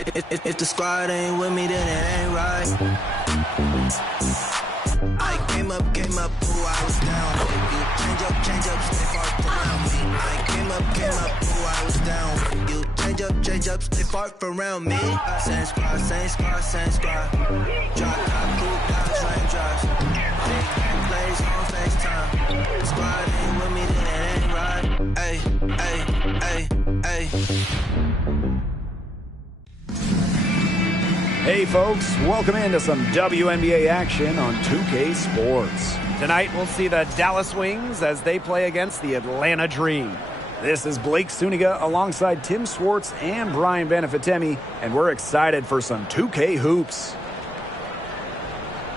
If the squad ain't with me, then it ain't right. I came up, ooh, I was down. You change up, stay far around me. I came up, ooh, I was down. You change up, stay far around me. Same squad. Drop top, cool dogs, raindrops. Big bang plays on FaceTime. Squad ain't with me, then it ain't right. Ay. Hey folks, welcome into some WNBA action on 2K Sports. Tonight we'll see the Dallas Wings as they play against the Atlanta Dream. This is Blake Suniga alongside Tim Swartz and Brian Benefitemi, and we're excited for some 2K hoops.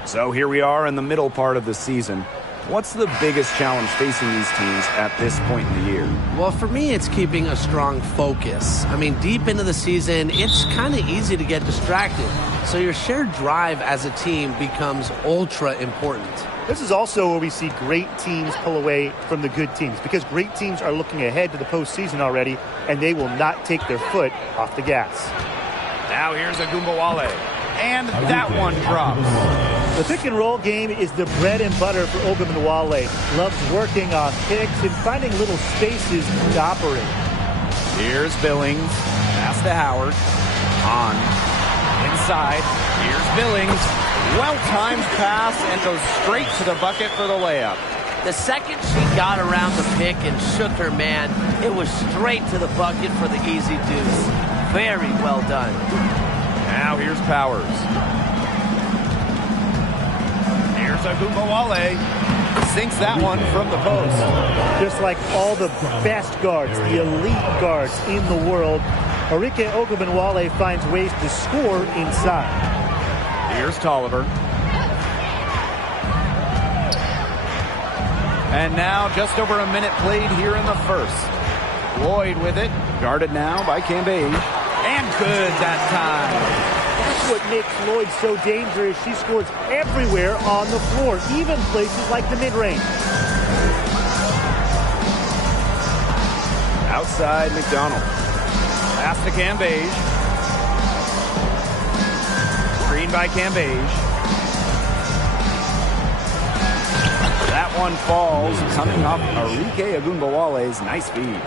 So here we are in the middle part of the season. What's the biggest challenge facing these teams at this point in the year? Well, for me, it's keeping a strong focus. I mean, deep into the season, it's kind of easy to get distracted. So your shared drive as a team becomes ultra important. This is also where we see great teams pull away from the good teams, because great teams are looking ahead to the postseason already, and they will not take their foot off the gas. Now here's Wnba, and that one drops. The pick and roll game is the bread and butter for Wnba. Loves working on picks and finding little spaces to operate. Here's Billings. Pass to Howard. On. Inside. Here's Billings. Well-timed pass and goes straight to the bucket for the layup. The second she got around the pick and shook her man, it was straight to the bucket for the easy deuce. Very well done. Now here's Powers. Here's Wnba. Sinks that one from the post. Just like all the best guards, the elite guards in the world, Arike Ogunbowale finds ways to score inside. Here's Tolliver. And now just over a minute played here in the first. Lloyd with it. Guarded now by Wnba. And good that time. That's what makes Lloyd so dangerous. She scores everywhere on the floor, even places like the mid-range. Outside McDonald. Pass to Cambage. Screen by Cambage. That one falls, coming off Arike Ogunbowale's nice feed.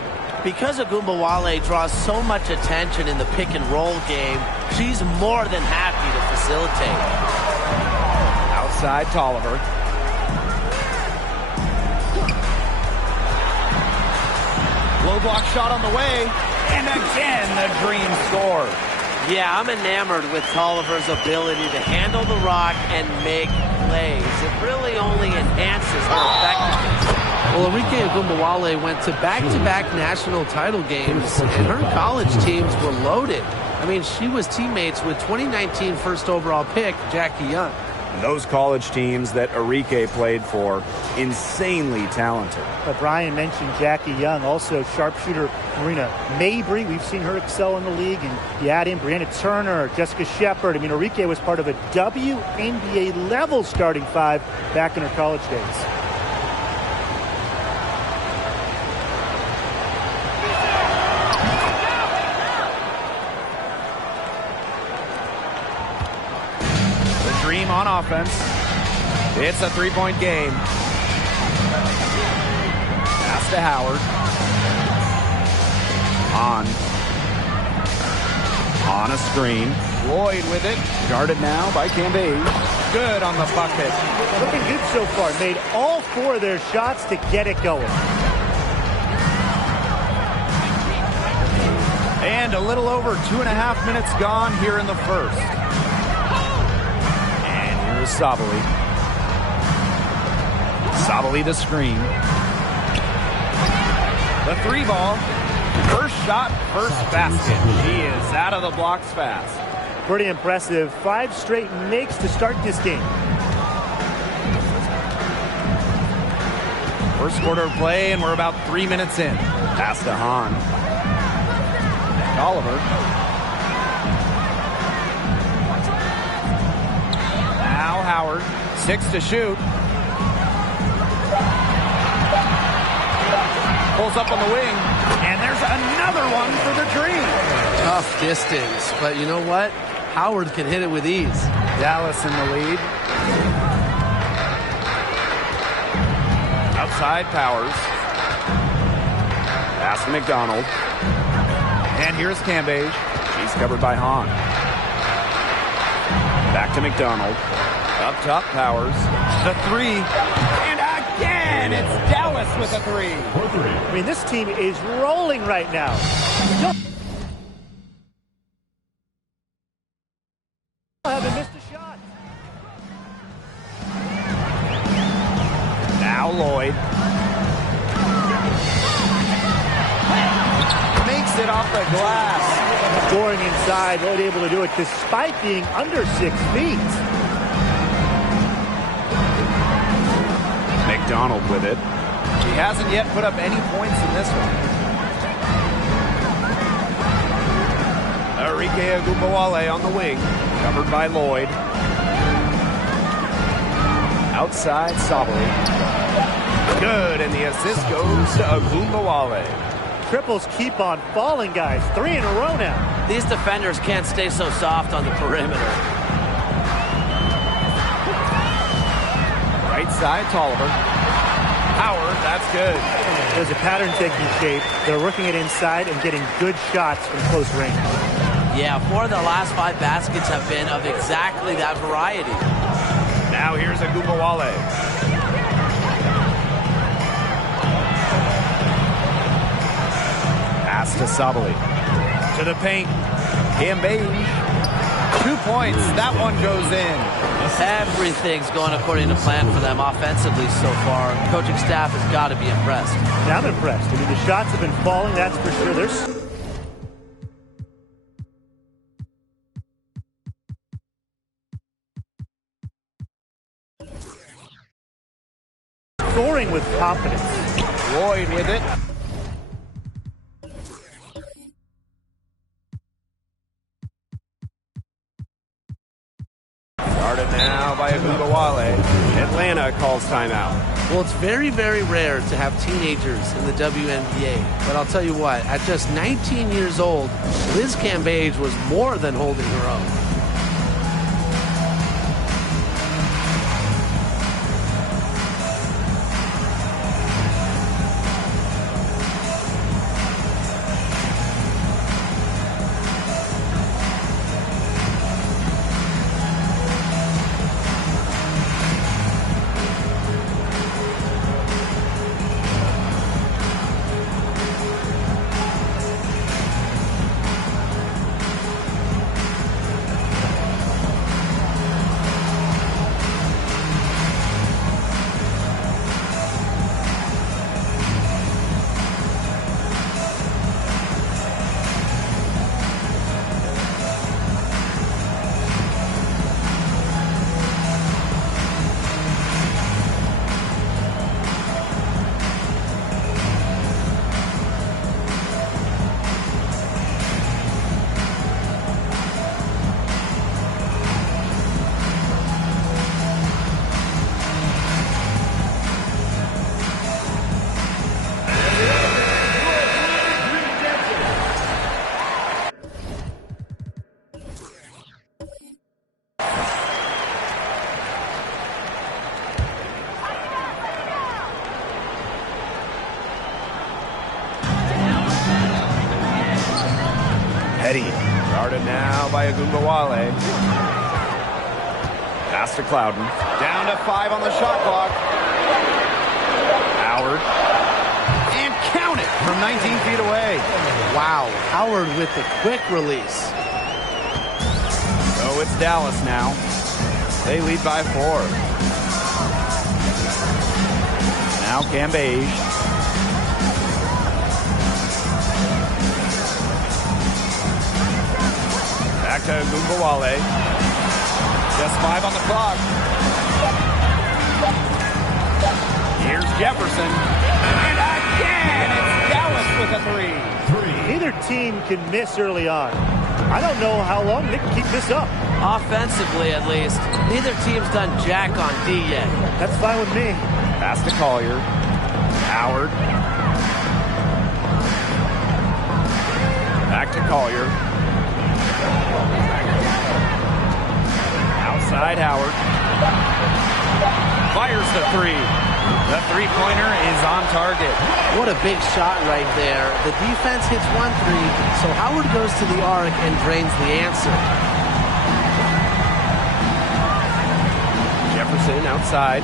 Because Ogunbowale draws so much attention in the pick and roll game, she's more than happy to facilitate. Outside Tolliver. Low block shot on the way. And again, the Dream score. Yeah, I'm enamored with Tolliver's ability to handle the rock and make plays. It really only enhances her effectiveness. Well, Arike Ogunbowale went to back-to-back national title games, and her college teams were loaded. I mean, she was teammates with 2019 first overall pick, Jackie Young. Those college teams that Arike played for, insanely talented. But Brian mentioned Jackie Young, also sharpshooter Marina Mabry. We've seen her excel in the league. And you add in Brianna Turner, Jessica Shepard. I mean, Arike was part of a WNBA level starting five back in her college days. Dream on offense. It's a three-point game. Pass to Howard. On a screen. Lloyd with it. Guarded now by Wnba. Good on the bucket. Looking good so far. Made all four of their shots to get it going. And a little over 2.5 minutes gone here in the first. Sabally. Sabally the screen. The three ball. First shot, first basket. He is out of the blocks fast. Pretty impressive. 5 straight makes to start this game. First quarter of play, and we're about 3 minutes in. Pass to Hahn. Oliver. Now Howard, 6 to shoot. Pulls up on the wing. And there's another one for the tree. Tough distance, but you know what? Howard can hit it with ease. Dallas in the lead. Outside Powers. Pass to McDonald. And here's Cambage. He's covered by Hahn. Back to McDonald. Up top, Powers. The three. And again, it's Dallas with a three. I mean, this team is rolling right now. Haven't missed a shot. Now Lloyd. Makes it off the glass. Scoring inside, Lloyd able to do it despite being under 6 feet. McDonald with it. He hasn't yet put up any points in this one. Enrique Agumbawale on the wing, covered by Lloyd. Outside Sabali. Good, and the assist goes to Agumbawale. Triples keep on falling, guys. 3 in a row now. These defenders can't stay so soft on the perimeter. Right side, Tolliver. Howard, that's good. There's a pattern taking shape. They're working it inside and getting good shots from close range. Yeah, 4 of their last 5 baskets have been of exactly that variety. Now here's Agumbawale. Pass to Sabali. To the paint. Cambage. 2 points. That one goes in. Everything's going according to plan for them offensively so far. Coaching staff has got to be impressed. Yeah, I'm impressed. I mean, the shots have been falling, that's for sure. There's scoring with confidence. Lloyd with it. Started now by Agumbawale. Atlanta calls timeout. Well, it's very, very rare to have teenagers in the WNBA. But I'll tell you what, at just 19 years old, Liz Cambage was more than holding her own. Petty, guarded now by Agumbawale. Pass to Clouden. Down to 5 on the shot clock. Howard. And count it from 19 feet away. Wow, Howard with the quick release. So it's Dallas now. They lead by 4. Now Cambage. Back to Agumbawale. Just 5 on the clock. Here's Jefferson. And again, it's Dallas with a 3. Neither team can miss early on. I don't know how long they can keep this up. Offensively, at least, neither team's done jack on D yet. That's fine with me. Pass to Collier. Howard. to Collier. Outside Howard. Fires the three. The three-pointer is on target. What a big shot right there. The defense hits 1-3, so Howard goes to the arc and drains the answer. Jefferson outside.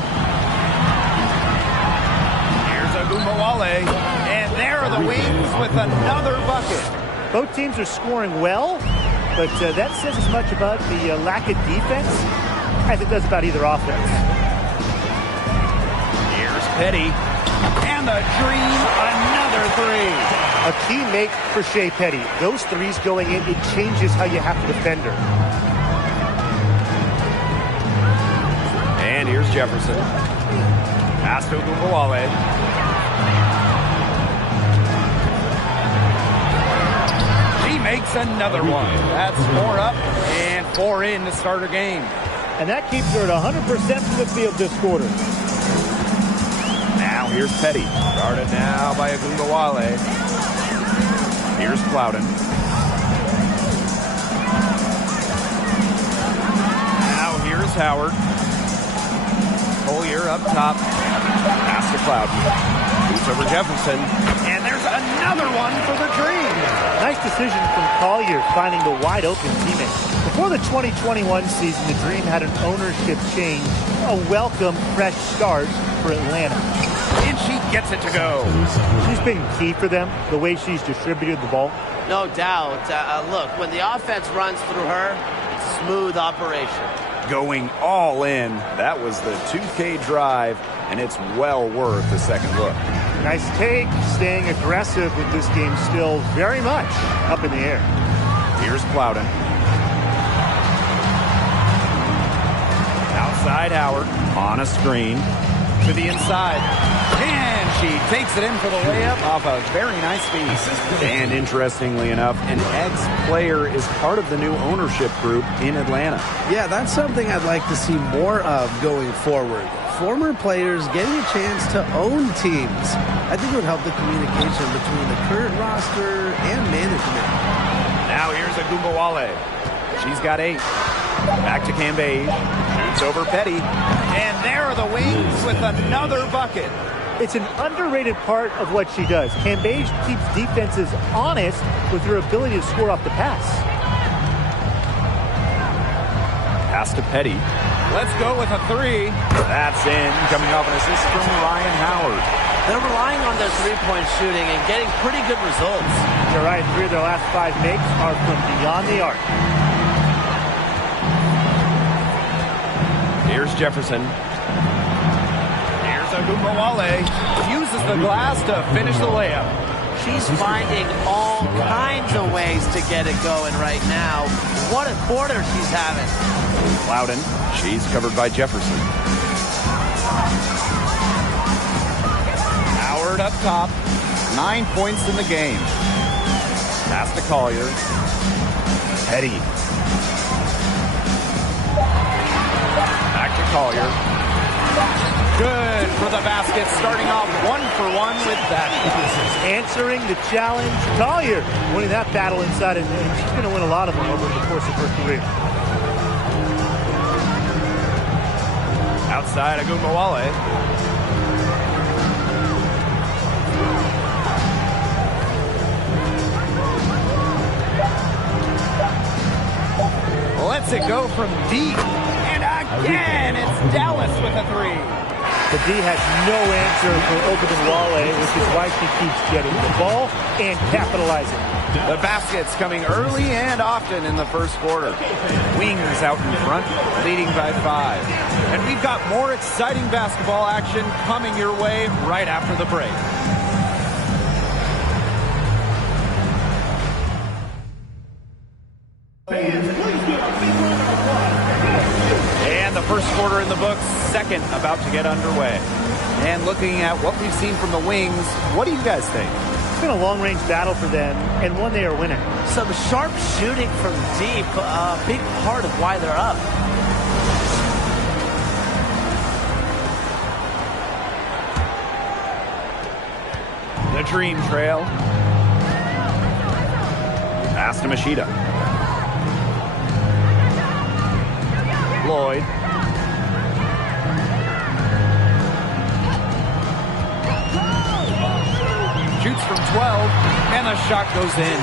Here's Wnba, and there are the Wings with another bucket. Both teams are scoring well, but that says as much about the lack of defense as it does about either offense. Here's Petty, and the Dream, another three. A key make for Shea Petty. Those threes going in, it changes how you have to defend her. And here's Jefferson. Pass to Wnba. He makes another one. That's 4 up and 4 in to start her game. And that keeps her at 100% from the field this quarter. Now here's Petty. Guarded now by Wnba. Here's Plowden. Now here's Howard. Collier up top. Pass to Plowden. Boots over Jefferson. And there's another one for the Dream. Nice decision from Collier finding the wide open teammate. Before the 2021 season, the Dream had an ownership change. A welcome fresh start for Atlanta. And she gets it to go. She's been key for them, the way she's distributed the ball. No doubt. Look, when the offense runs through her, it's a smooth operation. Going all in. That was the 2K drive, and it's well worth the second look. Nice take, staying aggressive with this game still very much up in the air. Here's Plowden. Outside Howard on a screen to the inside. And she takes it in for the layup off a very nice piece. And interestingly enough, an ex-player is part of the new ownership group in Atlanta. Yeah, that's something I'd like to see more of going forward. Former players getting a chance to own teams. I think it would help the communication between the current roster and management. Now here's Wnba. She's got 8. Back to Cambage. Shoots over Petty. And there are the Wings with another bucket. It's an underrated part of what she does. Cambage keeps defenses honest with her ability to score off the pass. Pass to Petty. Let's go with a three. That's in, coming off an assist from Ryan Howard. They're relying on their three-point shooting and getting pretty good results. You're right, 3 of their last 5 makes are from beyond the arc. Here's Jefferson. Here's Wnba. Uses the glass to finish the layup. She's finding all kinds of ways to get it going right now. What a quarter she's having. Plowden. She's covered by Jefferson. Howard up top. 9 points in the game. Pass to Collier. Petty. Back to Collier. Good for the basket, starting off 1-for-1 with that. Answering the challenge. Collier winning that battle inside, and she's going to win a lot of them over the course of her career. Outside of Wnba. Lets it go from deep. And again, it's Dallas with a three. The D has no answer for Wnba, which is why she keeps getting the ball and capitalizing. The baskets coming early and often in the first quarter. Wings out in front, leading by 5. And we've got more exciting basketball action coming your way right after the break. And the first quarter in the books, second about to get underway. And looking at what we've seen from the Wings, what do you guys think? It's been a long-range battle for them, and one they are winning. Some sharp shooting from deep, a big part of why they're up. The Dream trail. Pass to Machida. Lloyd. Shoots from 12, and the shot goes in.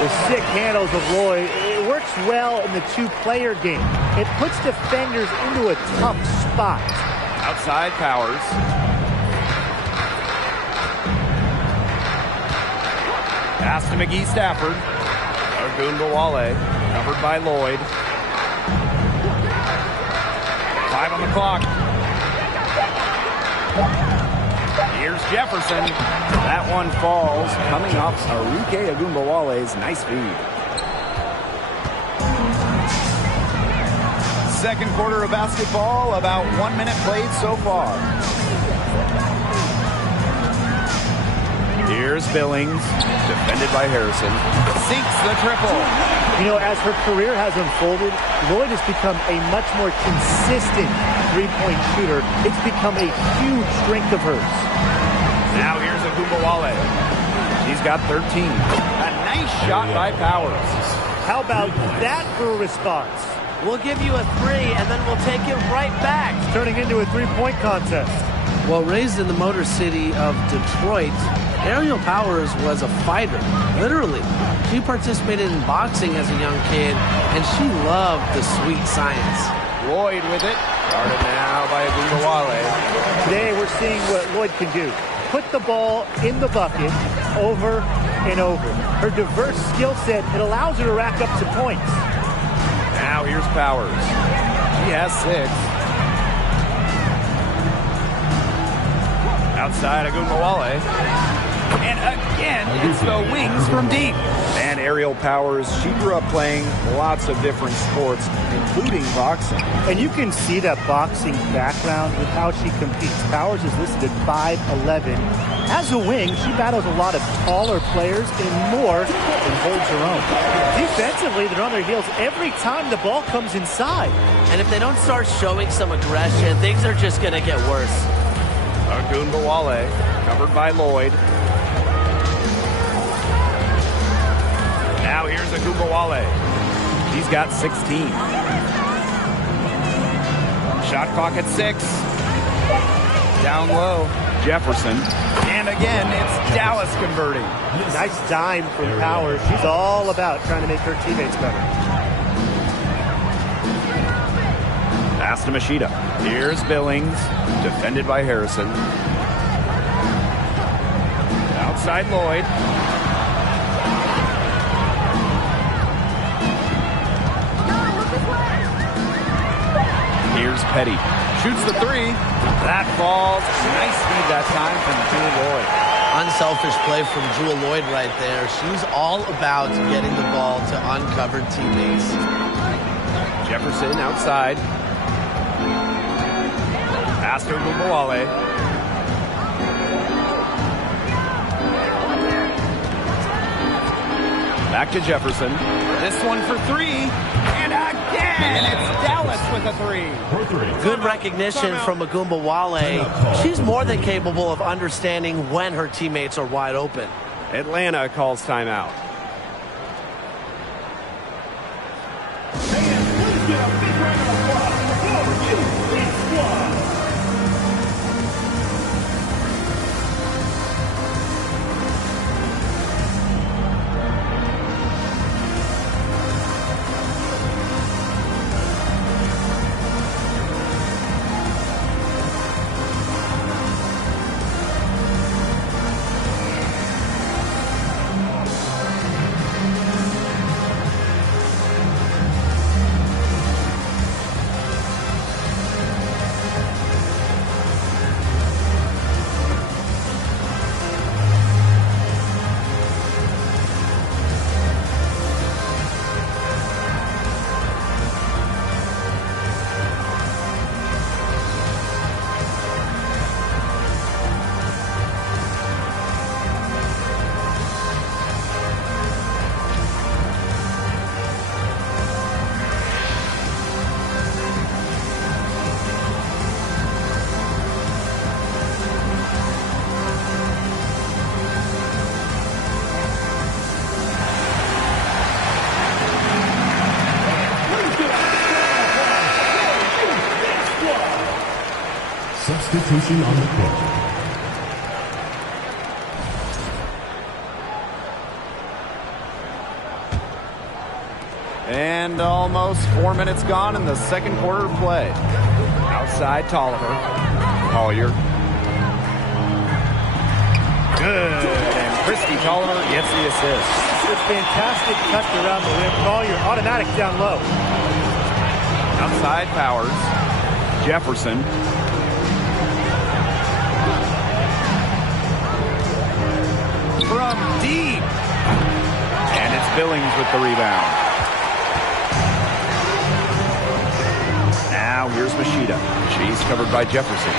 The sick handles of Lloyd. It works well in the two-player game. It puts defenders into a tough spot. Outside Powers. Pass to McGee Stafford. Wnba covered by Lloyd. 5 on the clock. Here's Jefferson. That one falls, coming off Arike Wnba's nice feed. Second quarter of basketball, about 1 minute played so far. Here's Billings, defended by Harrison. Sinks the triple. You know, as her career has unfolded, Lloyd has become a much more consistent three-point shooter. It's become a huge strength of hers. Now here's Wnba. She's got 13. A nice shot by Powers. How about that for a response? We'll give you a 3, and then we'll take it right back. Turning into a three-point contest. Well, raised in the Motor City of Detroit, Aerial Powers was a fighter, literally. She participated in boxing as a young kid, and she loved the sweet science. Lloyd with it. Guarded now by Wnba. Today we're seeing what Lloyd can do. Put the ball in the bucket over and over. Her diverse skill set, it allows her to rack up some points. Now here's Powers. She has 6. Outside of Wnba. And again, it's the wings from deep. And Aerial Powers, she grew up playing lots of different sports, including boxing. And you can see that boxing background with how she competes. Powers is listed at 5'11". As a wing, she battles a lot of taller players and more and holds her own. Defensively, they're on their heels every time the ball comes inside. And if they don't start showing some aggression, things are just going to get worse. Wnba, covered by Lloyd. Now here's Wnba. He's got 16. Shot clock at 6. Down low, Jefferson. And again, it's Dallas converting. Nice dime from Powers. She's all about trying to make her teammates better. Pass to Machida. Here's Billings, defended by Harrison. Outside Lloyd. Here's Petty. Shoots the 3. That falls. Nice feed that time from Jewel Lloyd. Unselfish play from Jewel Lloyd right there. She's all about getting the ball to uncovered teammates. Jefferson outside. Pass to Wnba. Back to Jefferson. This one for 3. And again, it's Dallas with a 3. Good recognition from Wnba. She's more than capable of understanding when her teammates are wide open. Atlanta calls timeout. Substitution on the court. And almost 4 minutes gone in the second quarter of play. Outside Tolliver. Collier. Good. And Christy Tolliver gets the assist. It's a fantastic touch around the rim. Collier automatic down low. Outside Powers. Jefferson. From deep. And it's Billings with the rebound. Now here's Machida. She's covered by Jefferson.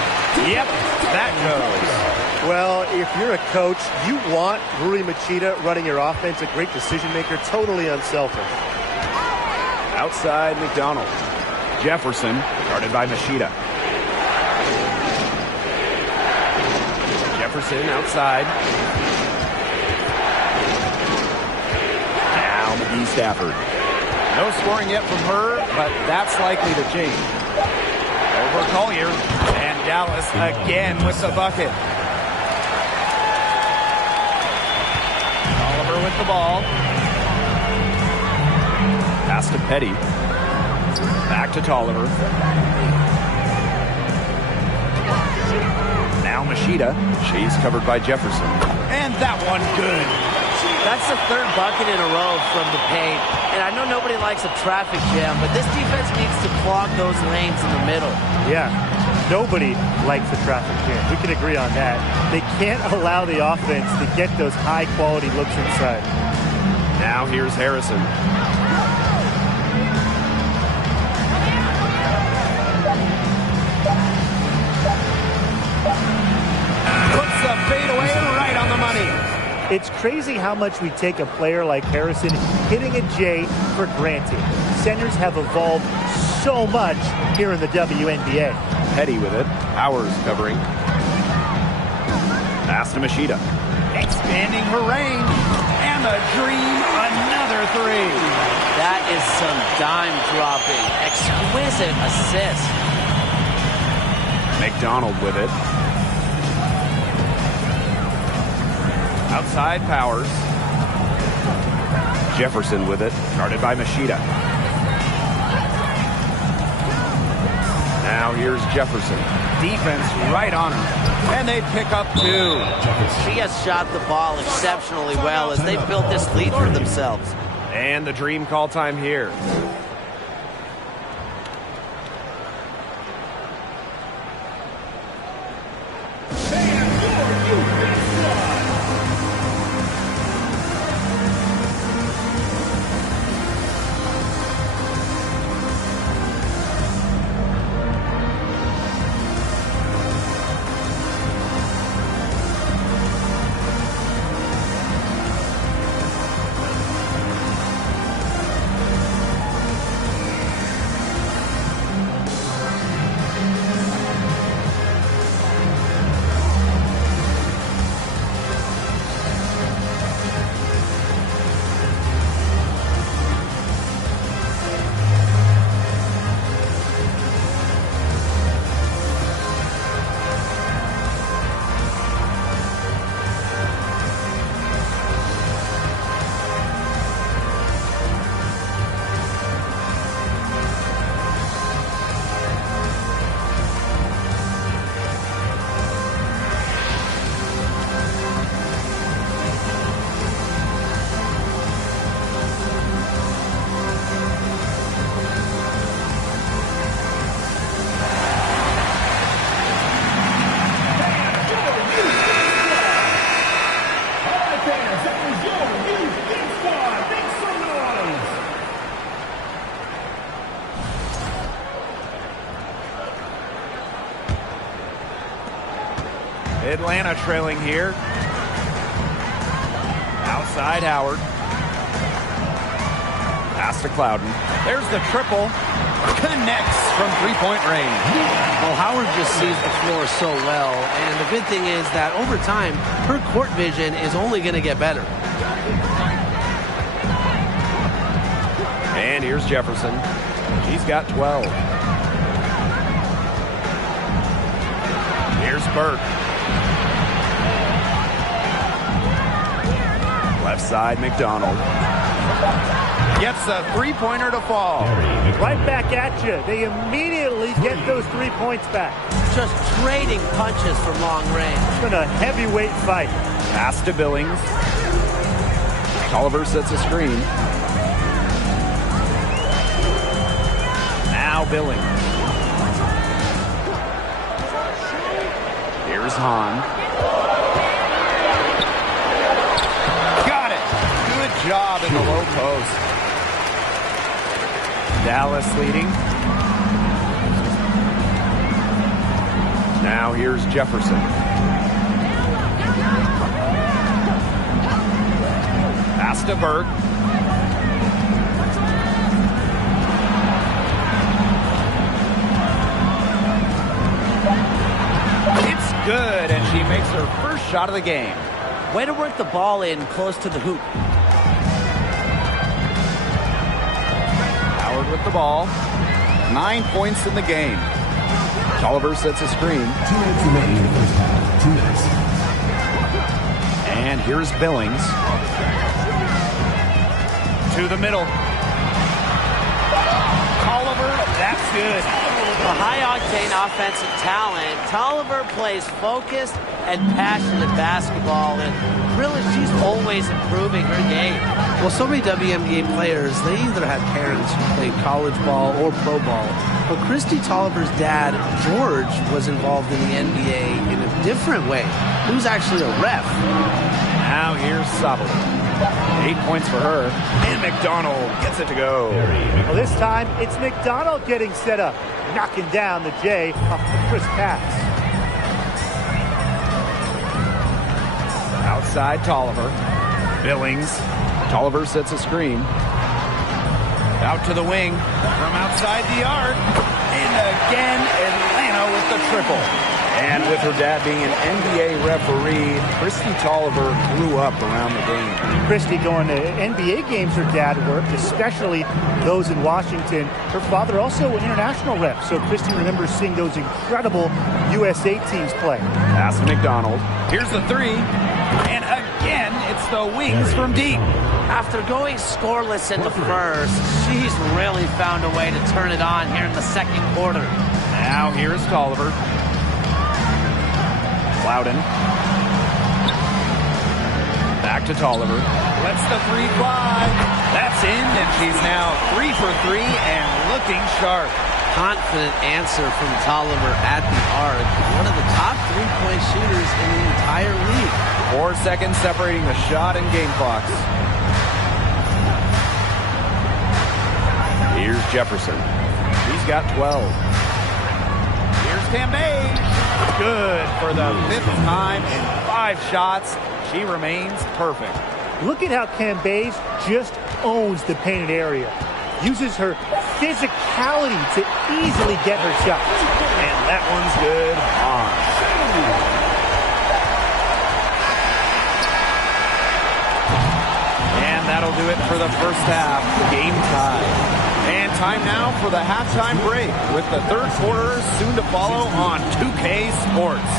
Yep, that goes. Well, if you're a coach, you want Rui Machida running your offense, a great decision maker, totally unselfish. Outside McDonald. Jefferson, guarded by Machida. Jefferson outside. Now McGee Stafford. No scoring yet from her, but that's likely to change. Over Collier, and Dallas again with the bucket. Oliver with the ball. Pass to Petty. Back to Tolliver. Now Machida. She's covered by Jefferson. And that one good. That's the third bucket in a row from the paint. And I know nobody likes a traffic jam, but this defense needs to clog those lanes in the middle. Yeah, nobody likes a traffic jam. We can agree on that. They can't allow the offense to get those high-quality looks inside. Now here's Harrison. Puts the fadeaway right on the money. It's crazy how much we take a player like Harrison hitting a J for granted. Centers have evolved so much here in the WNBA. Petty with it. Powers covering. Pass to Machida. Expanding her range. And the dream, another three. That is some dime dropping. Exquisite assist. McDonald with it. Outside Powers. Jefferson with it. Guarded by Machida. Now here's Jefferson. Defense right on her. And they pick up two. She has shot the ball exceptionally well as they built this lead for themselves. And the dream call time here. Atlanta trailing here. Outside Howard. Pass to Clouden. There's the triple. Connects from three-point range. Well, Howard just sees the floor so well. And the good thing is that over time, her court vision is only going to get better. And here's Jefferson. She's got 12. Burke. Left side, McDonald. Gets a three-pointer to fall. Right back at you. They immediately get those 3 points back. Just trading punches from long range. It's been a heavyweight fight. Pass to Billings. Tolliver sets a screen. Now Billings. Here's Hahn. Got it. Good job in the low post. Dallas leading. Now here's Jefferson. Pass to Burke. It's good, and she makes her first shot of the game. Way to work the ball in close to the hoop. Howard with the ball. 9 points in the game. Tolliver sets a screen. 2 minutes remaining in the first half. 2 minutes. And here's Billings. To the middle. Tolliver, that's good. A high-octane offensive talent. Tolliver plays focused and passionate basketball, and really, she's always improving her game. Well, so many WNBA players, they either had parents who played college ball or pro ball. But Christy Tolliver's dad, George, was involved in the NBA in a different way. He was actually a ref. Now here's Sabali. 8 points for her. And McDonald gets it to go. Well, this time, it's McDonald getting set up. Knocking down the J off the crisp pass. Outside Tolliver. Billings. Tolliver sets a screen. Out to the wing. From outside the arc. And again, Atlanta with the triple. And with her dad being an NBA referee, Christy Tolliver grew up around the game. Christy going to NBA games her dad worked, especially those in Washington. Her father also an international rep, so Christy remembers seeing those incredible USA teams play. Pass to McDonald. Here's the three. And again, it's the wings from deep. After going scoreless in the first, she's really found a way to turn it on here in the second quarter. Now here's Tolliver. Loudon. Back to Tolliver. Lets the three fly. That's in, and she's now 3 for 3 and looking sharp. Confident answer from Tolliver at the arc. One of the top three-point shooters in the entire league. 4 seconds separating the shot and game clocks. Here's Jefferson. He's got 12. Here's Wnba. Good for the 5th time in 5 shots. She remains perfect. Look at how Wnba just owns the painted area. Uses her physicality to easily get her shot. And that one's good on. And that'll do it for the first half. Game tied. And time now for the halftime break with the third quarter soon to follow on 2K Sports.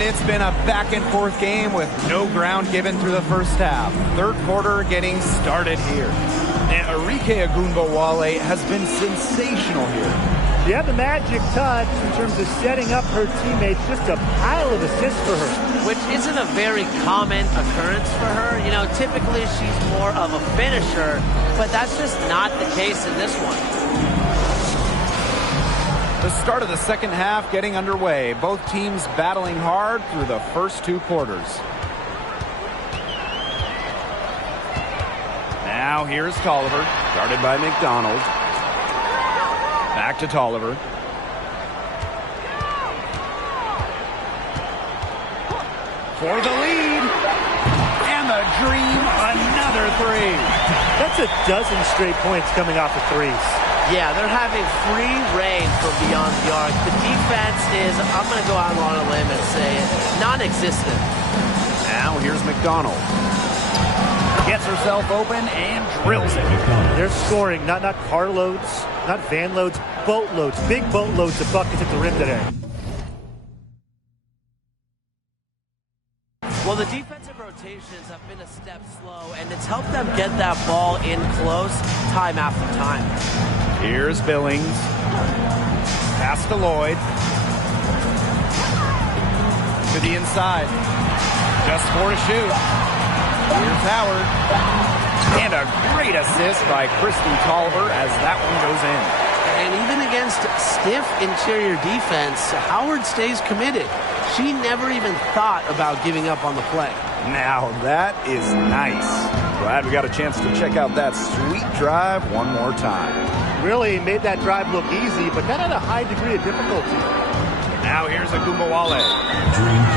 It's been a back-and-forth game with no ground given through the first half. Third quarter getting started here. And Arike Wnba has been sensational here. She had the magic touch in terms of setting up her teammates. Just a pile of assists for her. Which isn't a very common occurrence for her. You know, typically she's more of a finisher, but that's just not the case in this one. The The start of the second half getting underway. Both teams battling hard through the first 2 quarters. Now here's Tolliver, guarded by McDonald. Back to Tolliver. For the lead. And the Dream, another 3. That's a dozen straight points coming off of threes. Yeah, they're having free reign from beyond the arc. The defense is, I'm going to go out on a limb and say it, non-existent. Now here's McDonald. Gets herself open and drills it. They're scoring, not carloads, not van loads, boatloads, big boatloads of buckets at the rim today. Well, the defensive rotations have been a step slow, and it's helped them get that ball in close time after time. Here's Billings. Pass to Lloyd. To the inside. Just 4 to shoot. Here's Howard. And a great assist by Christy Tolliver as that one goes in. And even against stiff interior defense, Howard stays committed. She never even thought about giving up on the play. Now that is nice. Glad we got a chance to check out that sweet drive one more time. Really made that drive look easy, but that had a high degree of difficulty. Now here's Wnba.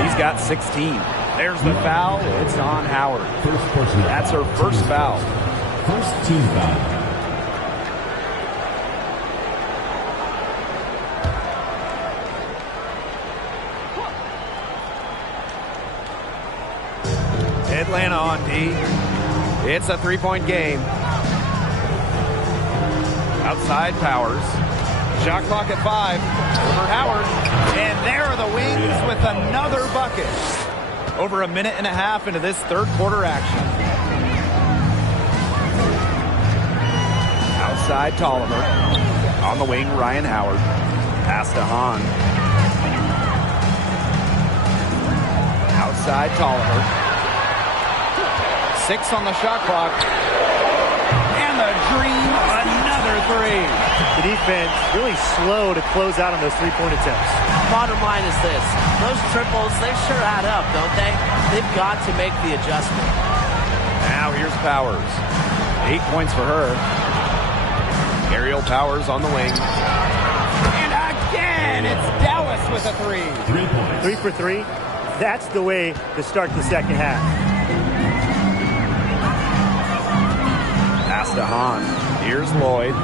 She's got 16. There's the foul. It's on Howard. That's her first foul. First team foul. Atlanta on D. It's a 3-point game. Outside Powers. Shot clock at 5 for Howard. And there are the Wings with another bucket. Over a minute and a half into this third quarter action. Outside Tolliver. On the wing, Ryan Howard. Pass to Hahn. Outside Tolliver. 6 on the shot clock. And the Dream, another 3. The defense really slow to close out on those 3-point attempts. Bottom line is this. Those triples, they sure add up, don't they? They've got to make the adjustment. Now here's Powers. 8 points for her. Aerial Powers on the wing. And again, it's Dallas with a 3. 3 points. 3 for 3. That's the way to start the second half. Pass to Hahn. Here's Lloyd.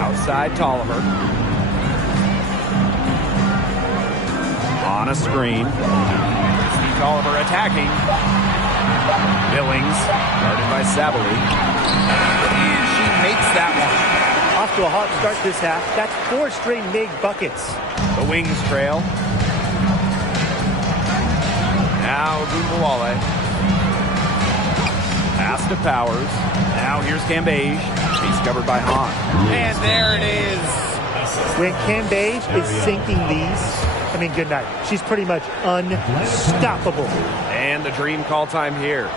Outside Tolliver. On a screen. Steve Tolliver attacking. Billings, guarded by Sabally. And she makes that one. Off to a hot start this half. That's 4 straight made buckets. The Wings trail. Now Wnba. Pass to Powers. Now here's Cambage. He's covered by Hahn. And there it is. When Cambage is sinking these, good night. She's pretty much unstoppable. And the Dream call time here.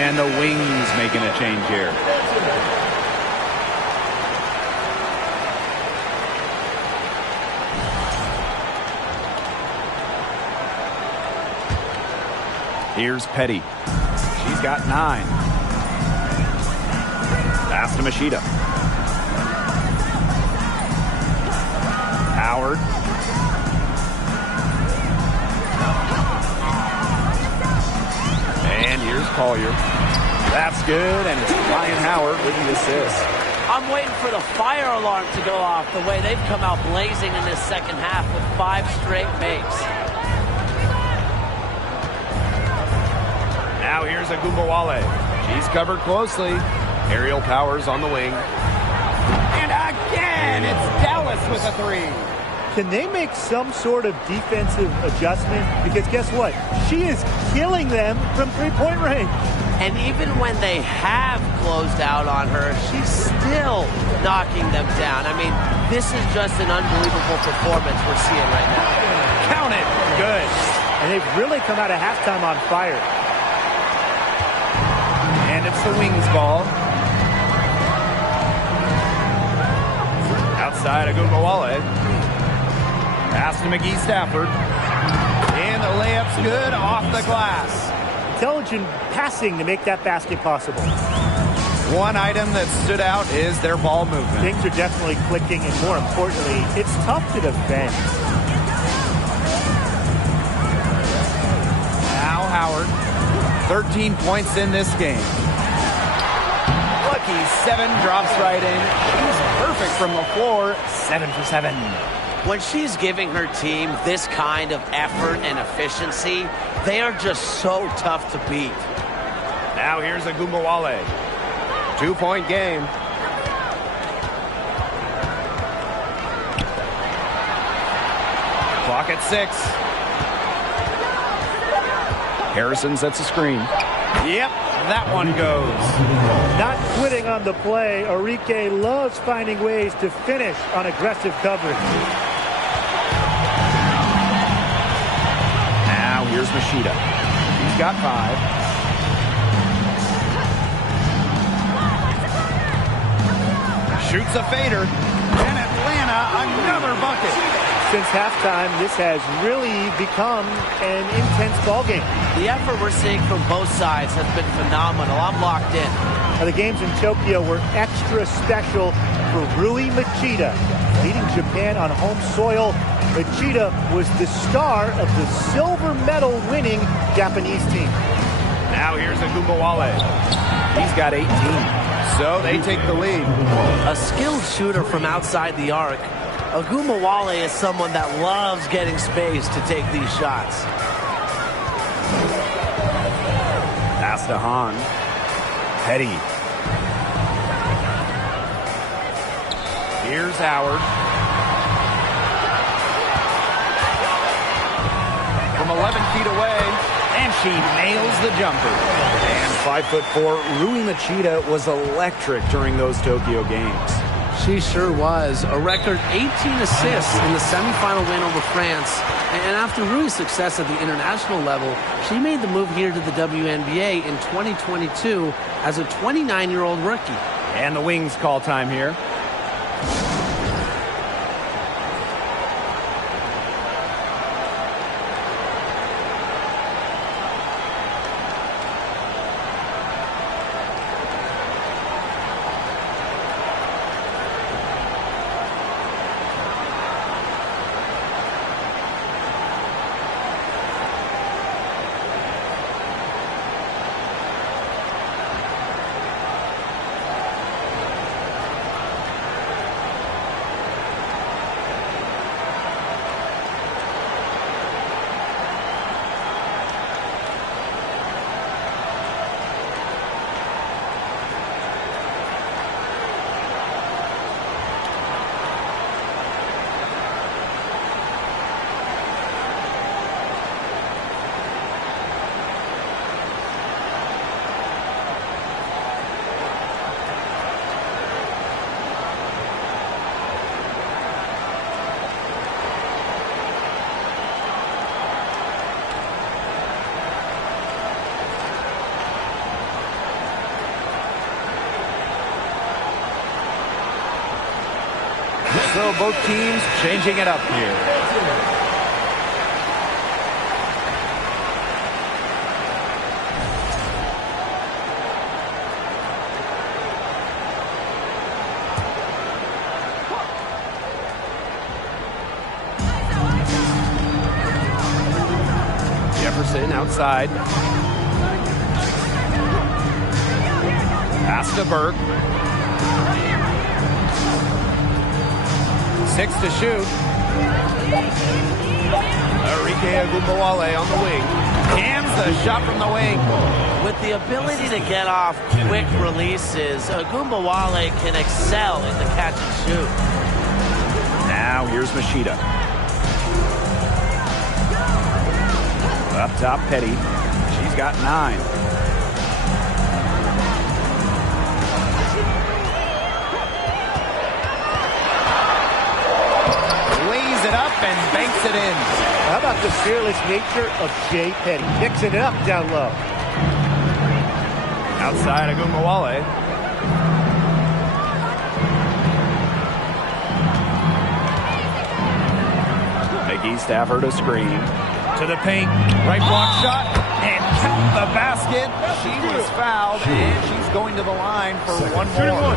And the Wings making a change here. Here's Petty. She's got 9. Pass to Machida. Howard. And here's Collier. That's good, and it's Ryan Howard with the assist. I'm waiting for the fire alarm to go off the way they've come out blazing in this second half with 5 straight makes. Now here's Wnba. She's covered closely. Aerial powers on the wing. And again, it's Dallas with a 3. Can they make some sort of defensive adjustment? Because guess what? She is killing them from three-point range. And even when they have closed out on her, she's still knocking them down. I mean, this is just an unbelievable performance we're seeing right now. Count it. Good. And they've really come out of halftime on fire. And it's the Wings ball. Outside of Wnba. Pass to McGee Stafford. And the layup's good off the glass. Intelligent passing to make that basket possible. One item that stood out is their ball movement. Things are definitely clicking, and more importantly, it's tough to defend. Now Howard. 13 points in this game. Lucky 7 drops right in. She's perfect from the floor. 7 for 7. When she's giving her team this kind of effort and efficiency, they are just so tough to beat. Now here's Wnba. 2-point game. Clock at 6. Harrison sets a screen. Yep, that one goes. Not quitting on the play. Enrique loves finding ways to finish on aggressive coverage. Now here's Machida. He's got 5. Shoots a fader. And Atlanta, another bucket. Since halftime, this has really become an intense ballgame. The effort we're seeing from both sides has been phenomenal. I'm locked in. Now, the games in Tokyo were extra special for Rui Machida. Leading Japan on home soil, Machida was the star of the silver medal winning Japanese team. Now here's Wnba. He's got 18. So they take the lead. A skilled shooter from outside the arc. Wnba is someone that loves getting space to take these shots. Pass to Hahn. Petty. Here's Howard. From 11 feet away, and she nails the jumper. And 5'4", Rui Machida was electric during those Tokyo games. She sure was. A record 18 assists in the semifinal win over France. And after Rui's success at the international level, she made the move here to the WNBA in 2022 as a 29-year-old rookie. And the Wings call time here. So both teams changing it up here. Jefferson outside. Pass to Burke. 6 to shoot. Wnba on the wing. Cams the shot from the wing. With the ability to get off quick releases, Wnba can excel in the catch and shoot. Now here's Machida. Up top, Petty. She's got 9. Lays it up and banks it in. How about the fearless nature of Jay Petty? Mixing it up down low. Outside Wnba. McGee Stafford a screen. To the paint. Right block shot. And count the basket. She was fouled. And she's going to the line for one more.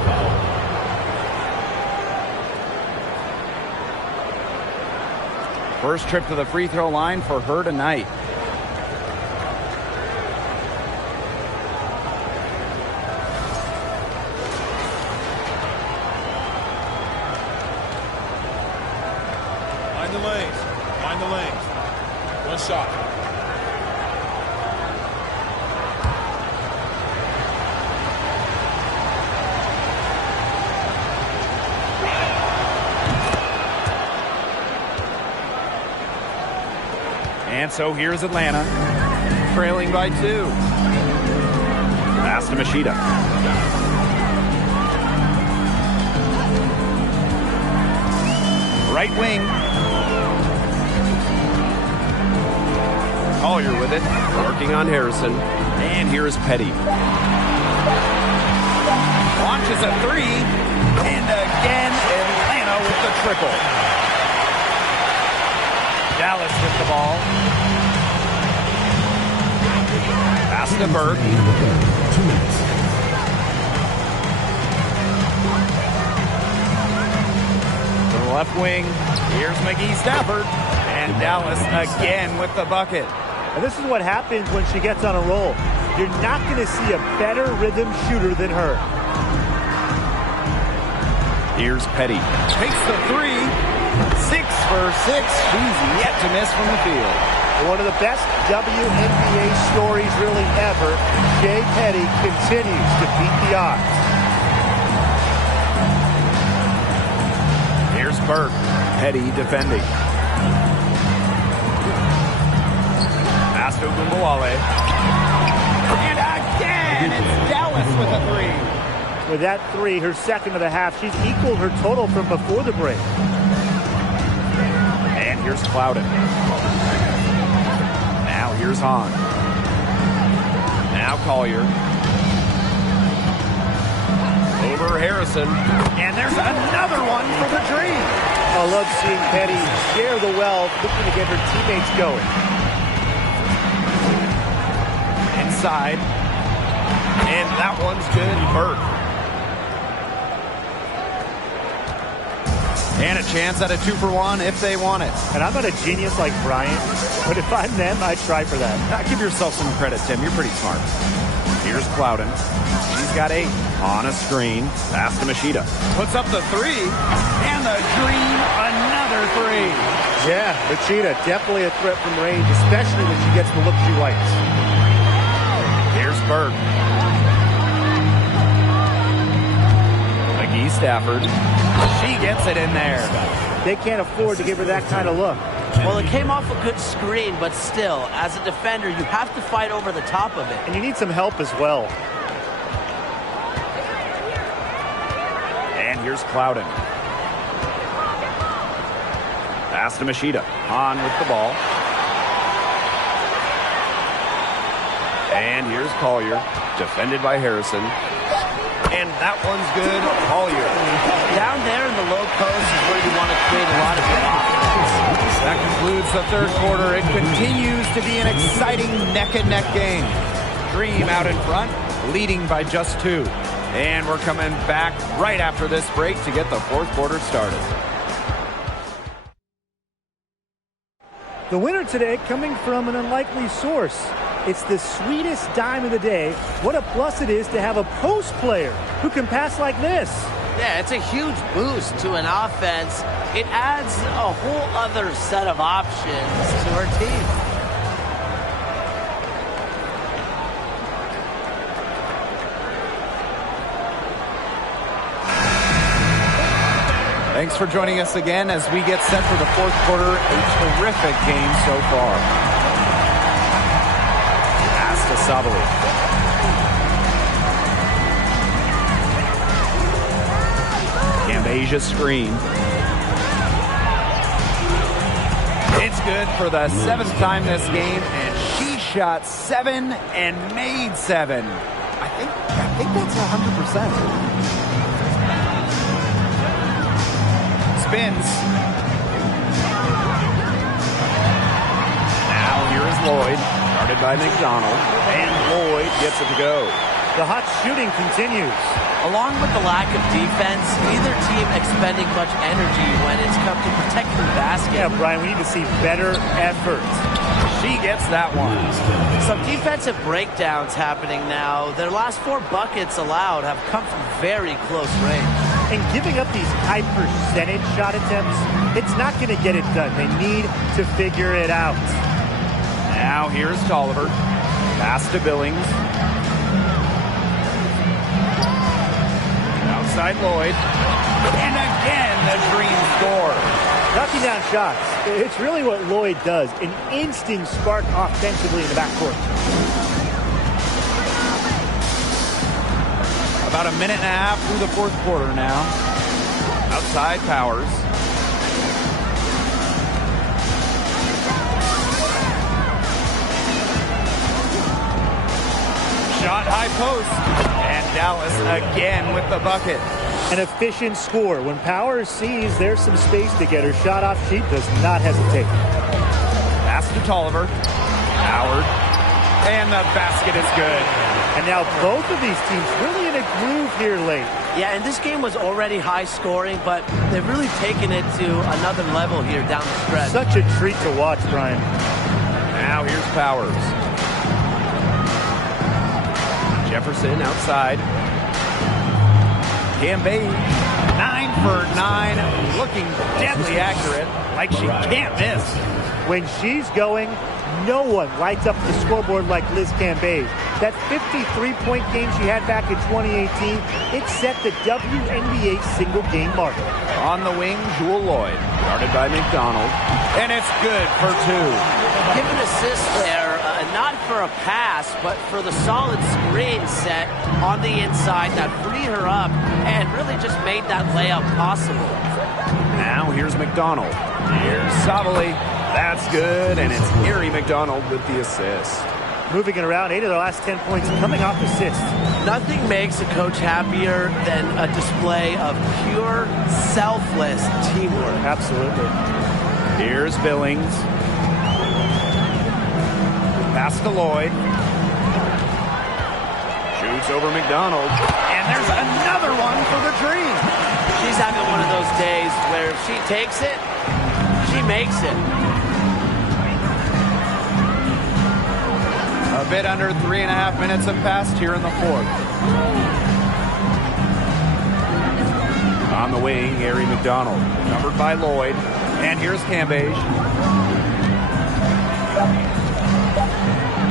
First trip to the free throw line for her tonight. Find the lanes. Find the lanes. One shot. And so here's Atlanta, trailing by 2. Pass to Machida. Right wing. Collier with it, working on Harrison. And here's Petty. Launches a 3. And again, Atlanta with the triple. Dallas with the ball. Pass to Burke. 2 minutes. To the left wing. Here's McGee Stafford. And Dallas again with the bucket. And this is what happens when she gets on a roll. You're not going to see a better rhythm shooter than her. Here's Petty. Takes the 3. 6 for 6. She's yet to miss from the field. One of the best WNBA stories really ever. Jay Petty continues to beat the odds. Here's Burke. Petty defending. Pass to Wnba. And again, it's Dallas with a 3. With that 3, her second of the half, she's equaled her total from before the break. And here's Clouden. Now here's Hahn. Now Collier. Over Harrison. And there's another one for the dream. I love seeing Petty share the wealth, looking to get her teammates going. Inside. And that one's good. Burke. And a chance at a 2-for-1 if they want it. And I'm not a genius like Bryant, but if I'm them, I'd try for that. Give yourself some credit, Tim. You're pretty smart. Here's Clouden. She's got 8 on a screen. Pass to Machida. Puts up the 3. And the dream, another 3. Yeah, Machida, definitely a threat from range, especially when she gets the look she likes. Here's Burke. McGee Stafford. She gets it in there. They can't afford to give her that kind of look. Well, it came off a good screen, but still, as a defender, you have to fight over the top of it. And you need some help as well. And here's Clouden. Pass to Machida. Hahn with the ball. And here's Collier. Defended by Harrison. And that one's good. Collier. Down there in the low post is where you want to create a lot of your offense. That concludes the third quarter. It continues to be an exciting neck-and-neck game. Dream out in front, leading by just 2. And we're coming back right after this break to get the fourth quarter started. The winner today coming from an unlikely source. It's the sweetest dime of the day. What a plus it is to have a post player who can pass like this. Yeah, it's a huge boost to an offense. It adds a whole other set of options to our team. Thanks for joining us again as we get set for the fourth quarter. A terrific game so far. Pass to Sabali. Cambasia screen. It's good for the 7th time this game, and she shot 7 and made 7. I think that's 100%. Spins. Now here is Lloyd, guarded by McDonald, and Lloyd gets it to go. The hot shooting continues. Along with the lack of defense, neither team expending much energy when it's come to protecting the basket. Yeah, Brian, we need to see better effort. She gets that one. Some defensive breakdowns happening now. Their last 4 buckets allowed have come from very close range. And giving up these high percentage shot attempts, it's not going to get it done. They need to figure it out. Now here's Tolliver. Pass to Billings. Outside Lloyd. And again, the Dream score. Knocking down shots. It's really what Lloyd does. An instant spark offensively in the backcourt. About a minute and a half through the fourth quarter now. Outside Powers. Shot high post. And Dallas again with the bucket. An efficient score. When Powers sees there's some space to get her shot off, she does not hesitate. Pass to Tolliver. Howard. And the basket is good. And now both of these teams really in a groove here late. Yeah, and this game was already high scoring, but they've really taken it to another level here down the stretch. Such a treat to watch, Brian. Now here's Powers. Jefferson outside. Wnba 9 for 9, looking deadly accurate, like she can't miss. When she's going, no one lights up the scoreboard like Liz Cambage. That 53-point game she had back in 2018, it set the WNBA single-game mark. On the wing, Jewel Lloyd, guarded by McDonald, and it's good for 2. Give an assist there, not for a pass, but for the solid screen set on the inside that freed her up and really just made that layup possible. Now here's McDonald. Here's Savali. That's good, and it's Erie McDonald with the assist. Moving it around, 8 of the last 10 points coming off assists. Nothing makes a coach happier than a display of pure, selfless teamwork. Absolutely. Here's Billings. Pass to Lloyd. Shoots over McDonald. And there's another one for the Dream. She's having one of those days where if she takes it, she makes it. A bit under 3.5 minutes have passed here in the fourth. On the wing, Erie McDonald, covered by Lloyd. And here's Cambage.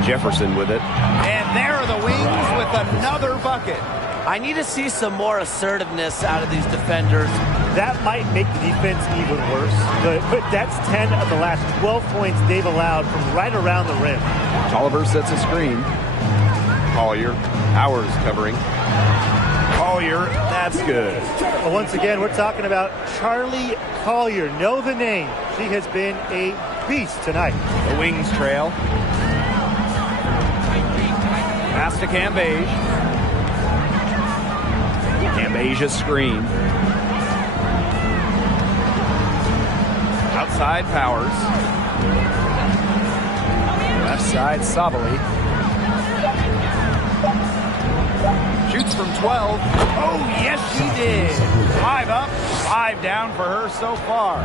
Jefferson with it. And there are the wings with another bucket. I need to see some more assertiveness out of these defenders. That might make the defense even worse, but that's 10 of the last 12 points they've allowed from right around the rim. Tolliver sets a screen. Collier, Powers covering. Collier, that's good. Well, once again, we're talking about Charlie Collier. Know the name. She has been a beast tonight. The wings trail. Pass to Cambage. Wnba screen. Outside Powers. Left side Sabali. Shoots from 12. Oh, yes, she did. 5 up, 5 down for her so far.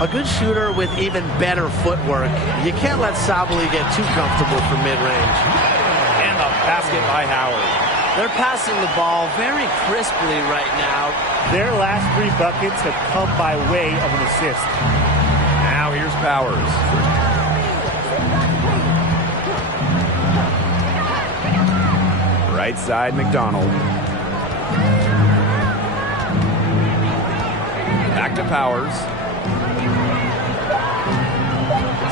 A good shooter with even better footwork. You can't let Sabali get too comfortable for mid-range. And the basket by Howard. They're passing the ball very crisply right now. Their last 3 buckets have come by way of an assist. Now here's Powers. Right side, McDonald. Back to Powers.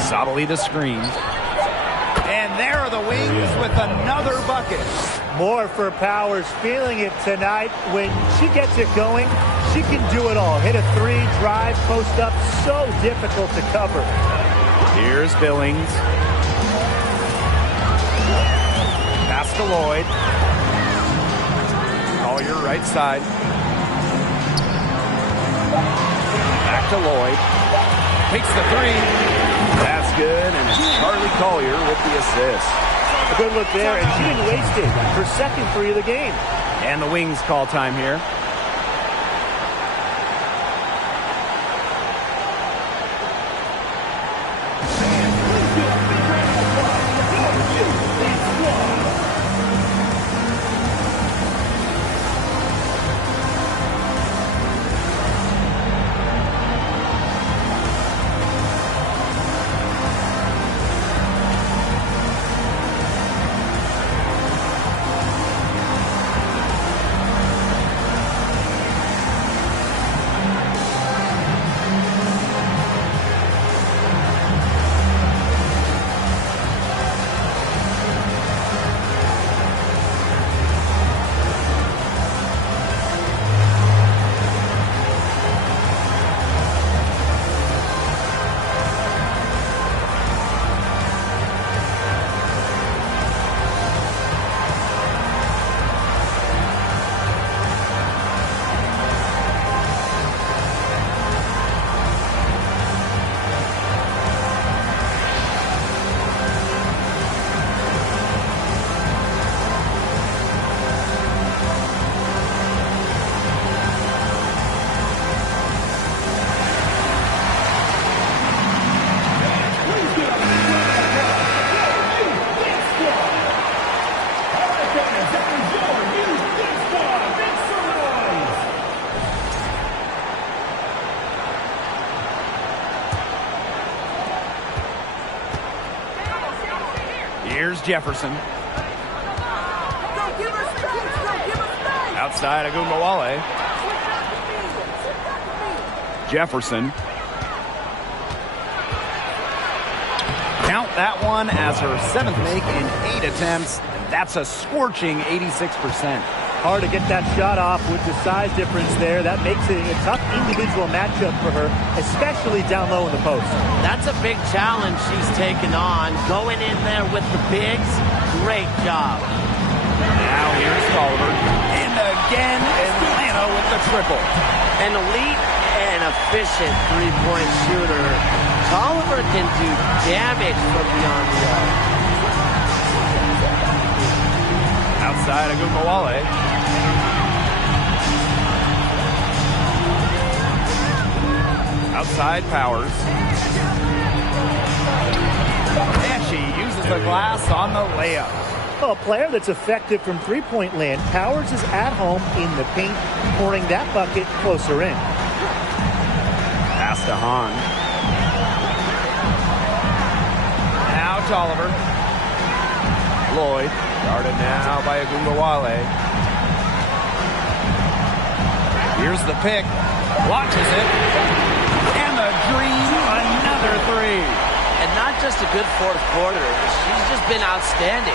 Sabali the screen. And there are the Wings with another bucket. More for Powers, feeling it tonight. When she gets it going, she can do it all. Hit a 3, drive, post up, so difficult to cover. Here's Billings. Pass to Lloyd. Collier right side. Back to Lloyd. Takes the 3. That's good, and it's Charlie Collier with the assist. A good look there, and she didn't waste it. Her second 3 of the game. And the Wings call time here. Here's Jefferson. Outside Wnba. Jefferson. Count that one as her 7th make in 8 attempts. That's a scorching 86%. Hard to get that shot off with the size difference there. That makes it a tough individual matchup for her, especially down low in the post. That's a big challenge she's taken on. Going in there with the bigs, great job. Now here's Tolliver. And again, Atlanta with the triple. An elite and efficient three-point shooter. Tolliver can do damage from beyond the arc. Outside Wnba. Outside Powers. And she uses the glass on the layup. Well, a player that's effective from three-point land. Powers is at home in the paint, pouring that bucket closer in. Pass to Hahn. Now Tolliver. Lloyd. Guarded now by Wnba. Here's the pick. Launches it. And the dream, another 3. And not just a good fourth quarter. She's just been outstanding.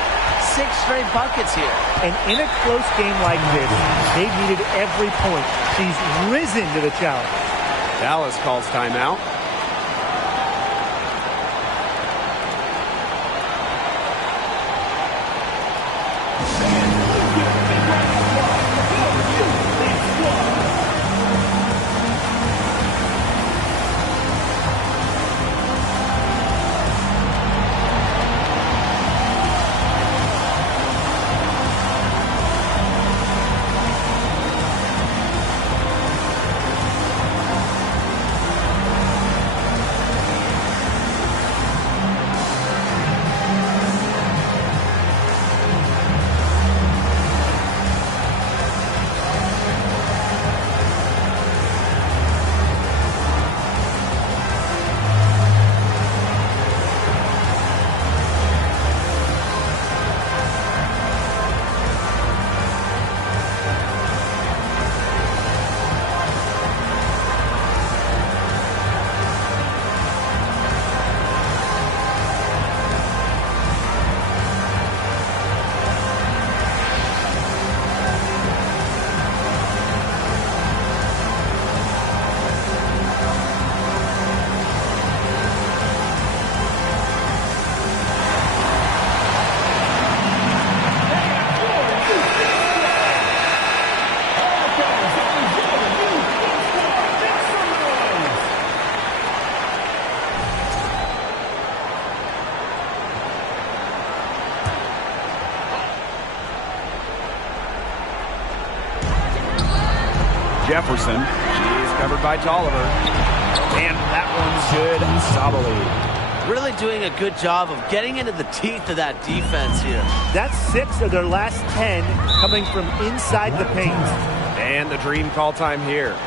6 straight buckets here. And in a close game like this, they've needed every point. She's risen to the challenge. Dallas calls timeout. Jefferson. She's covered by Tolliver. And that one's good. Sabali. Really doing a good job of getting into the teeth of that defense here. That's 6 of their last 10 coming from inside the paint. And the dream call time here.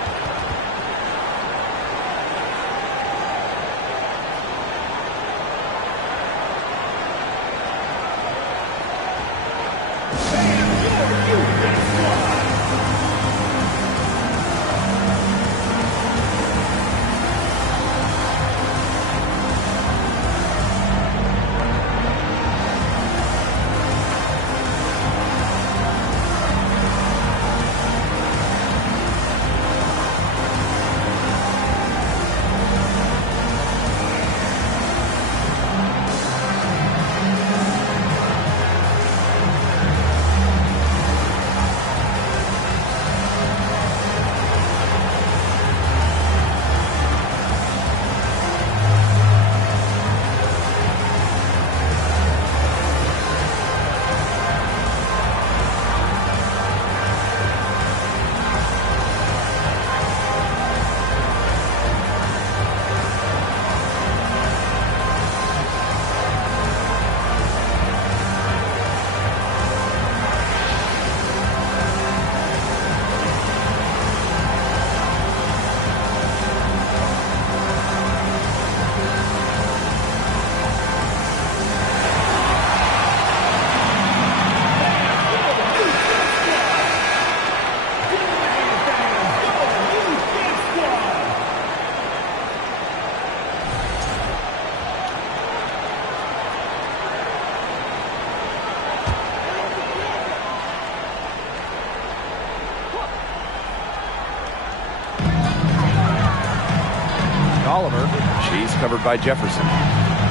Oliver. She's covered by Jefferson.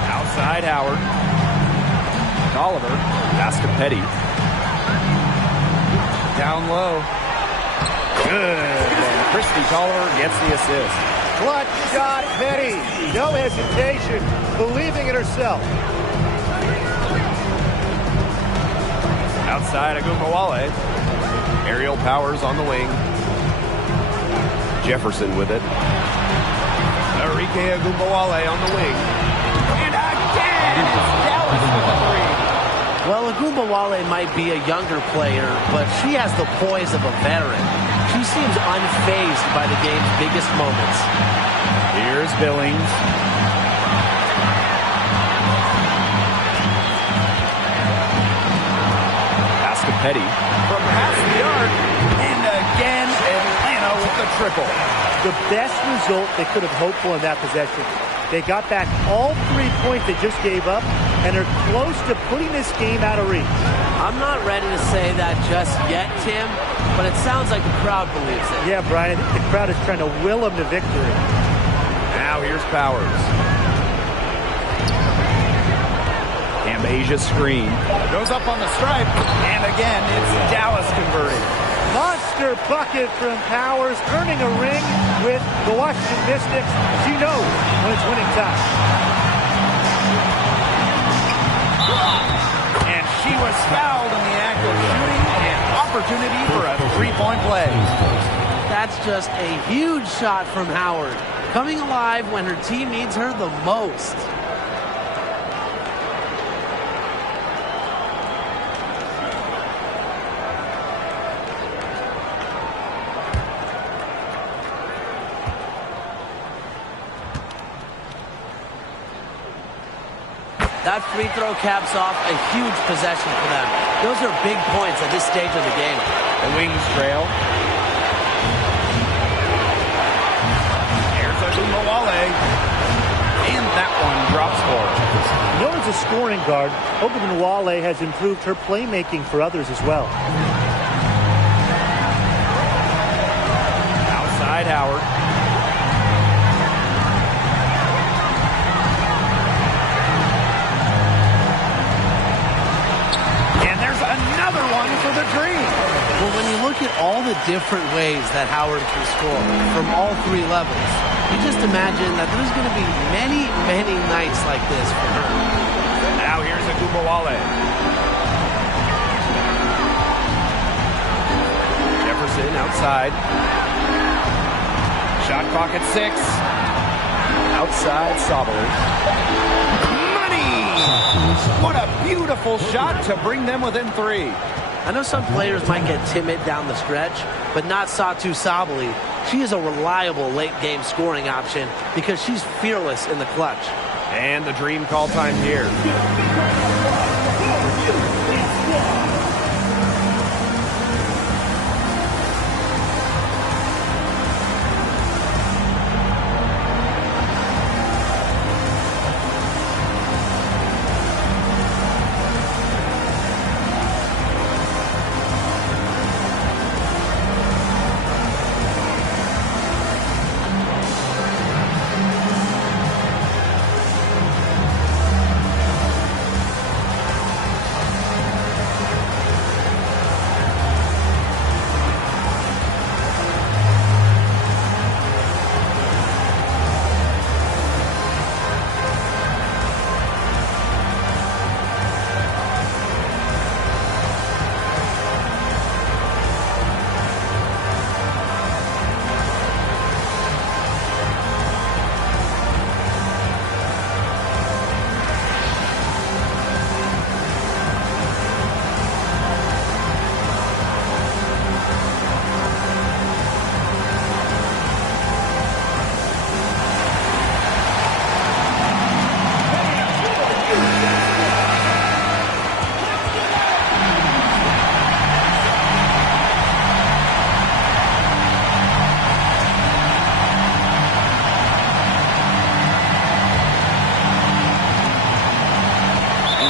Outside Howard. Oliver. Pass to Petty. Down low. Good. And Christy Tolliver gets the assist. Clutch shot, Petty. No hesitation. Believing in herself. Outside Wnba. Aerial powers on the wing. Jefferson with it. Enrique Wnba on the wing. And again, it's Dallas with the three. Well, Wnba might be a younger player, but she has the poise of a veteran. She seems unfazed by the game's biggest moments. Here's Billings. Pass to Petty. From past the arc. And again, Atlanta with the triple. The best result they could have hoped for in that possession. They got back all 3 points they just gave up, and are close to putting this game out of reach. I'm not ready to say that just yet, Tim, but it sounds like the crowd believes it. Yeah, Brian, the crowd is trying to will them to victory. Now here's Powers. Cambasia screen. Goes up on the stripe, and again, it's Dallas converting. Monster bucket from Powers, earning a ring with the Washington Mystics. She knows when it's winning time. And she was fouled in the act of shooting, and opportunity for a three-point play. That's just a huge shot from Howard, coming alive when her team needs her the most. That free throw caps off a huge possession for them. Those are big points at this stage of the game. The wings trail. Here's Wnba. And that one drops for her. Known as a scoring guard, Wnba has improved her playmaking for others as well. Outside Howard. Another one for the Dream. Well, when you look at all the different ways that Howard can score from all 3 levels, you just imagine that there's going to be many, many nights like this for her. Now here's Wnba. Jefferson outside. Clock at 6. Outside Sabali. Money! What a beautiful shot to bring them within 3. I know some players might get timid down the stretch, but not Satu Sabali. She is a reliable late-game scoring option because she's fearless in the clutch. And the dream call time here.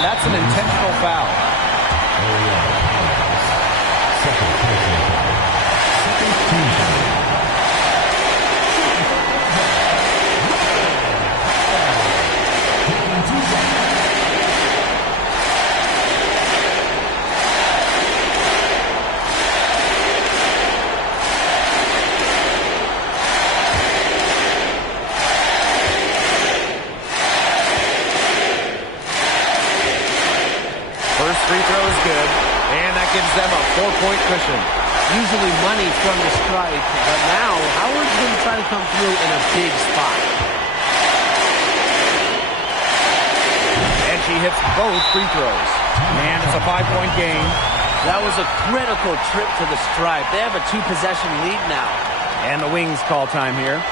That's an intentional foul. Free throw is good, and that gives them a 4-point cushion. Usually money from the strike, but now Howard's going to try to come through in a big spot. And she hits both free throws. And it's a 5-point game. That was a critical trip to the stripe. They have a 2-possession lead now. And the Wings call time here.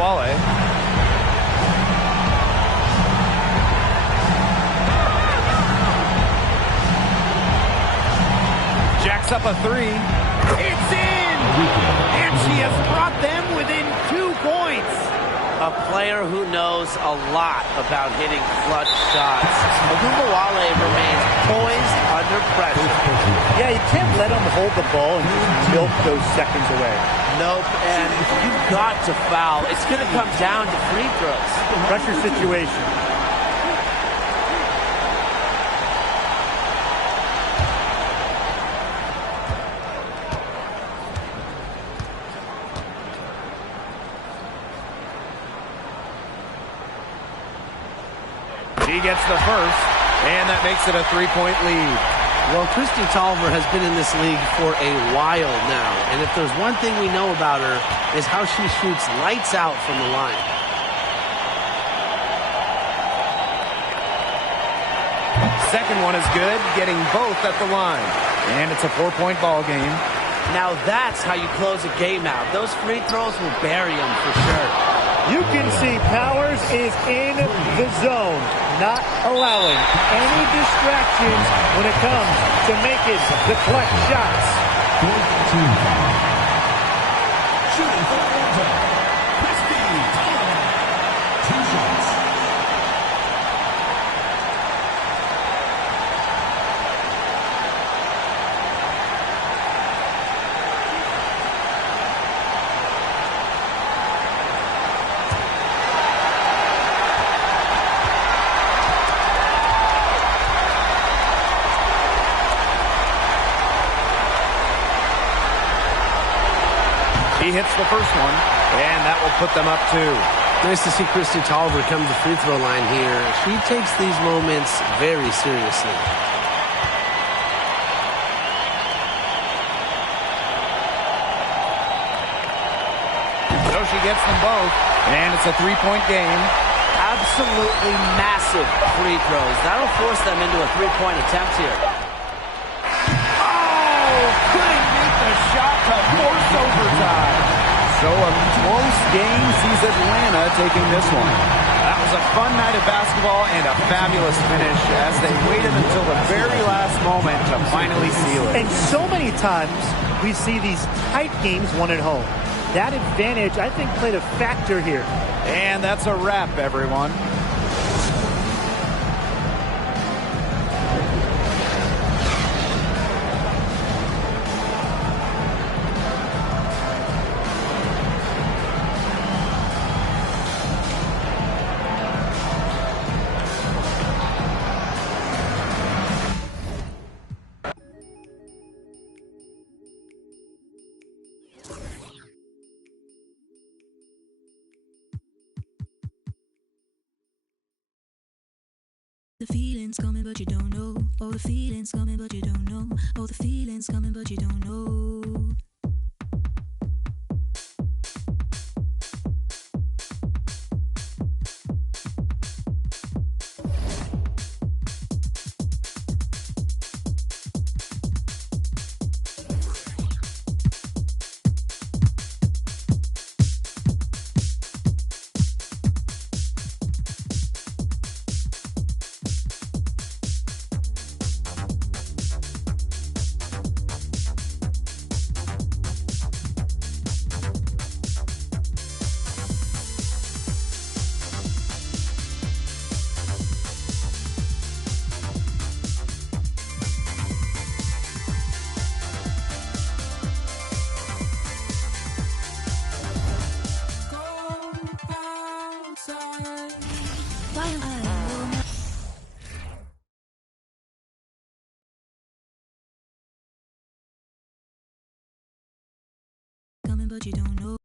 Wnba. Jacks up a 3. It's in! And she has brought them within 2 points. A player who knows a lot about hitting clutch shots. Wnba remains poised under pressure. Yeah, you can't let him hold the ball and just milk those seconds away. Nope, and you've got to foul. It's going to come down to free throws. Pressure situation. He gets the first, and that makes it a three-point lead. Well, Kristi Toliver has been in this league for a while now, and if there's one thing we know about her is how she shoots lights out from the line. Second one is good, getting both at the line. And it's a 4-point ball game. Now that's how you close a game out. Those free throws will bury them for sure. You can see Powers is in the zone, not allowing any distractions when it comes to making the clutch shots. Shooting for Wnba, Kristi Toliver. 2 shots. He hits the first one, and that will put them up 2. Nice to see Kristi Toliver come to the free throw line here. She takes these moments very seriously. So she gets them both, and it's a 3-point game. Absolutely massive free throws. That'll force them into a 3-point attempt here. Oh, couldn't make the shot to force overtime. So a close game sees Atlanta taking this one. That was a fun night of basketball and a fabulous finish as they waited until the very last moment to finally seal it. And so many times we see these tight games won at home. That advantage, I think, played a factor here. And that's a wrap, everyone. The feeling's coming, but you don't know. Oh, the feeling's coming, but you don't know. Oh, the feeling's coming, but you don't know. But you don't know.